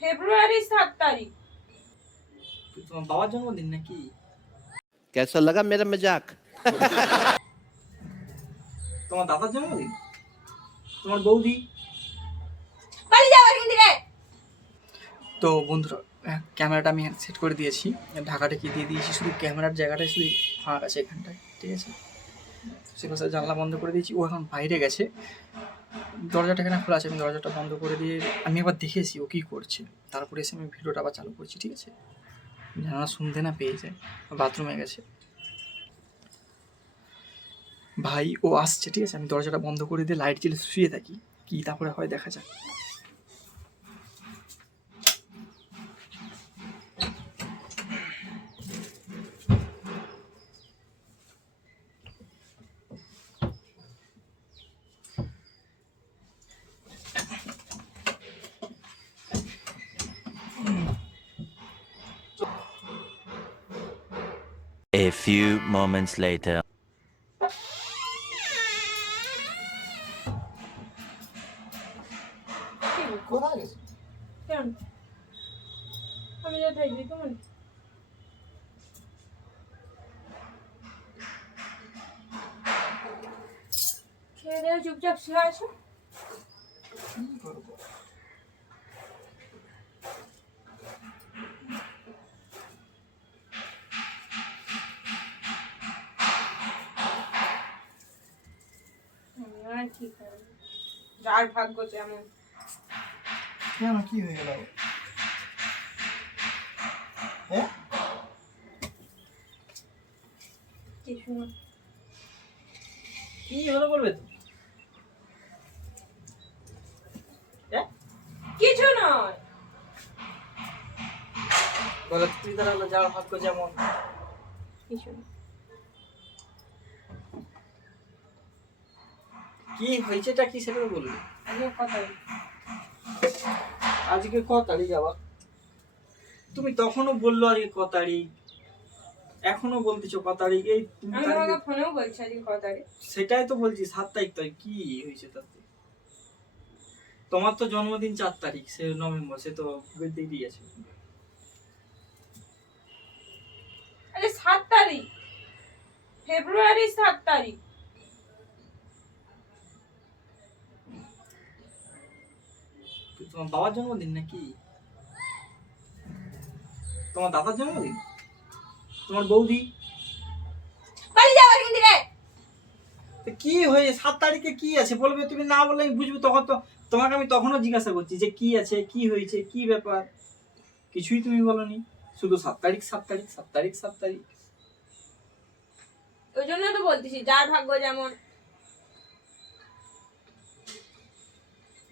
ফেব্রুয়ারি 7 তারিখ। তোমার বাবার জন্মদিন নাকি? कैसा लगा मेरा मजाक? তোমার দাদার জন্মদিন? তোমার বৌদি? পালিয়ে যাও এখান থেকে। তো বন্ধুরা ক্যামেরাটা আমি সেট করে দিয়েছি, ঢাকাটা কি দিয়ে দিয়েছি, শুধু ক্যামেরার জায়গাটাই শুধু ফাঁক আছে এখানটায়, ঠিক আছে। সে পাশে জানলা বন্ধ করে দিয়েছি, ও এখন বাইরে গেছে, দরজাটা এখানে খোলা আছে, আমি দরজাটা বন্ধ করে দিয়ে আমি একবার দেখেছি ও কী করছে, তারপরে এসে আমি ভিডিওটা আবার চালু করছি, ঠিক আছে। জানালা শুনতে না পেয়ে যায়, বাথরুমে গেছে ভাই, ও আসছে, ঠিক আছে। আমি দরজাটা বন্ধ করে দিয়ে লাইট জ্বেলে শুয়ে থাকি, কি তারপরে হয় দেখা যাক। A few moments later. কোথায় গেছে? কেন আমি যা থাকবি কেমন? খেয়ে দিয়ে চুপচাপ শুয়ে আছো। কি করবো? আর কি করবো, যার ভাগ্য যেমন। কেন কি হয়ে গেল? হ্যাঁ কিছু না, কি হলো বলবে তো? কিছু নয়। বলো তুই তারা যার ভাগ্য যেমন। কিছু না। কি হয়েছেটা কি সেটা তো বলবি। আজকে কথা আজকে ক তারিখ আবার? তুমি তখনও বললো আজকে ক তারিখ, এখনো বলতেছো ক তারিখ। এই তুমি আমি তোমাকে ফোনেও বলছি আজকে কত তারিখ। সেটাই তো বলছি 7 তারিখ। তো কি হয়েছে তাতে? তোমার তো জন্মদিন 4 তারিখ, সে নভেম্বর, সে তো বেরিয়ে গেছে। আরে 7 তারিখ, ফেব্রুয়ারি 7 তারিখ। তোমার বাবার জন্মদিন নাকি? তোমার দাদার জন্মদিন? তোমার বৌদি? পালিয়ে যাও এখান থেকে। কি হয়ে 7 তারিখে কি আছে বলবে, তুমি না বললে আমি বুঝবো। তখন তো তোমাকে আমি তখনও জিজ্ঞাসা করছি যে কি আছে, কি হয়েছে, কি ব্যাপার, কিছুই তুমি বলনি, শুধু 7 তারিখ 7 তারিখ 7 তারিখ 7 তারিখ। ওই জন্য তো বলতেছি যার ভাগ্য যেমন,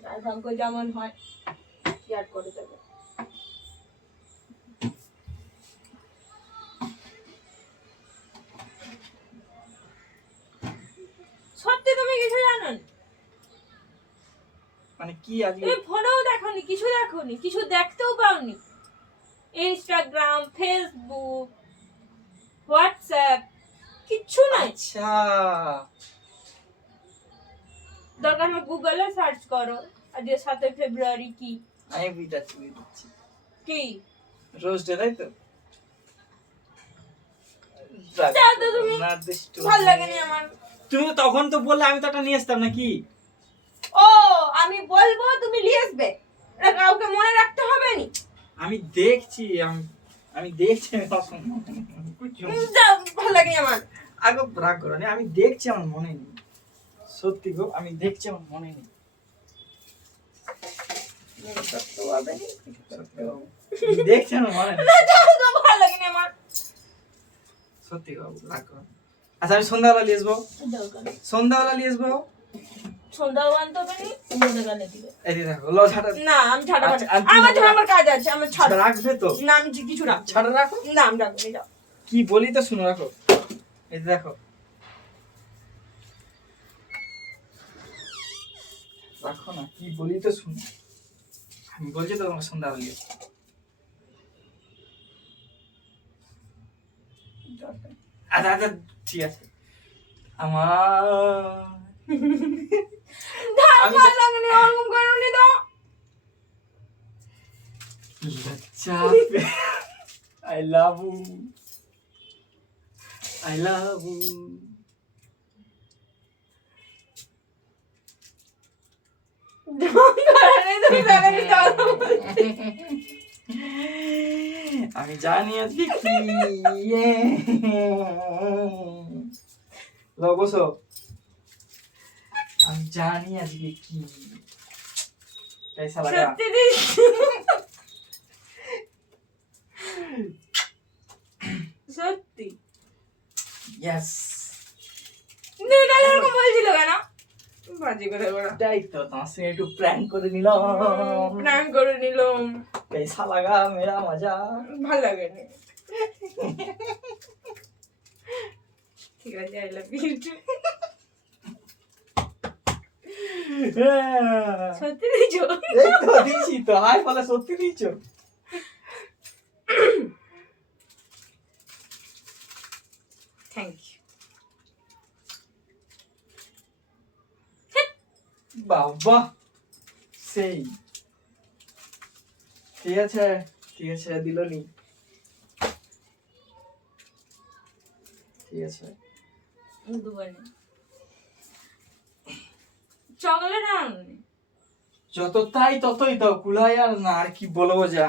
যার ভাগ্য যেমন হয় কি আর করে দেবে। সত্যি তুমি কিছু জানো না? মানে কি আজকে? তুমি ফোনেও দেখোনি, কিছু দেখোনি, কিছু দেখতেও পাওনি। ইনস্টাগ্রাম, ফেসবুক, হোয়াটসঅ্যাপ কিচ্ছু নাই। আচ্ছা দরকার হলে গুগলে সার্চ করো আজকে 7 ফেব্রুয়ারি কি। আমি বুঝাচ্ছি কি রোজ ডে, তাই তো? যাও তো তুমি, না দুষ্টু। ভালো লাগেনি আমার। তুমি তো তখন তো বললে, আমি তো একটা নিয়ে আসতাম নাকি? ও আমি বলবো তুমি নিয়ে আসবে, এটা কাউকে মনে রাখতে হবে নি। আমি দেখছি, আমি দেখছি। যাও, ভালো লাগেনি আমার। আগে রাগ করো না, আমি দেখছি, আমার মনে নেই। সত্যি গো, আমি দেখছি, আমার মনে নেই। দেখছি, আমার মনে নেই। না যাও তো, ভালো লাগেনি আমার। সত্যি গো, রাগ করো না। আচ্ছা আমি সন্ধ্যাবেলা নিয়ে আসবো, সন্ধ্যাবেলা নিয়ে আসবো। সন্ধ্যাও আনতে হবে নি, মনে গানে দিবে। এই যে দেখো, লো ছাড়া। না আমি ছাড়া আচ্ছা, আমার তো আমার কাজ আছে, আমি ছাড় রাখবে তো? না, আমি কিছু রাখ ছাড়া রাখো। না, আমি রাখবো না, যাও। কি বলি তো শুনো, রাখো। এই যে দেখো, রাখো না, কি বলি তো শুনো। আমি বলছি তো তোমাকে সন্ধ্যাবেলা নিয়ে আসবো। আচ্ছা আচ্ছা ঠিক আছে। আমার ভালো লাগেনি, ওরকম করোনি তো। लज्जा I love you I love you তুমি তাড়াতাড়ি চলো বলছি। আমি জানি আজকে কি লগোসো আমি জানি আজকে কি कैसा लगा সত্যি দিচ্ছি। সত্যি यस তুমি তাহলে এরকম বলছিল কেন? বাজে কথা বলো। এটাই তো তোমার সঙ্গে একটু প্র্যাঙ্ক করে নিলাম প্র্যাঙ্ক করে নিলাম, कैसा लगा मेरा मजा ভালো লাগেনি। ঠিক আছে, আই লাভ ইউ। সত্যি দিচ্ছ? এই তো দিছি তো হাই বলে সত্যি দিছো থ্যাংক ইউ। বাবা সেই ঠিক আছে দিলনি ঠিক আছে দুবারে চকলেট আনুনি। যত তাই ততই দাও কুলাই আর না আর কি বলবো যা